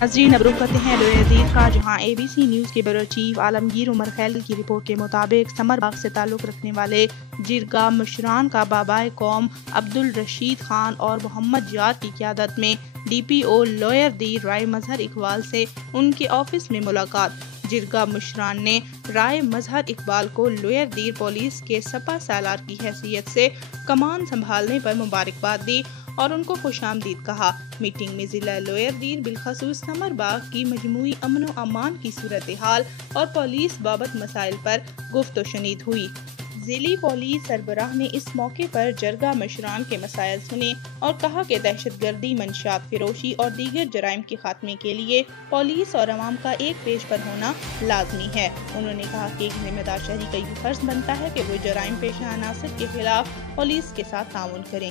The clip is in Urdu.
ناظرین اب رخ کرتے ہیں لوئے عزیز کا، جہاں ABC نیوز کے بیورو چیف عالمگیر عمر خیل کی رپورٹ کے مطابق سمر باغ سے تعلق رکھنے والے جرگہ مشران کا بابائے قوم عبدالرشید خان اور محمد یار کی قیادت میں DPO لوئر دیر رائے مظہر اقبال سے ان کے آفس میں ملاقات۔ جرگہ مشران نے رائے مظہر اقبال کو لوئر دیر پولیس کے سپہ سالار کی حیثیت سے کمان سنبھالنے پر مبارکباد دی اور ان کو خوش آمدید کہا۔ میٹنگ میں ضلع لوئر دیر بالخصوص سمر باغ کی مجموعی امن و امان کی صورتحال اور پولیس بابت مسائل پر گفت و شنید ہوئی۔ ضلعی پولیس سربراہ نے اس موقع پر جرگہ مشران کے مسائل سنے اور کہا کہ دہشت گردی، منشیات فروشی اور دیگر جرائم کے خاتمے کے لیے پولیس اور عوام کا ایک پیج پر ہونا لازمی ہے۔ انہوں نے کہا کہ ایک ذمہ دار شہری کا یہ فرض بنتا ہے کہ وہ جرائم پیشہ عناصر کے خلاف پولیس کے ساتھ تعاون کریں۔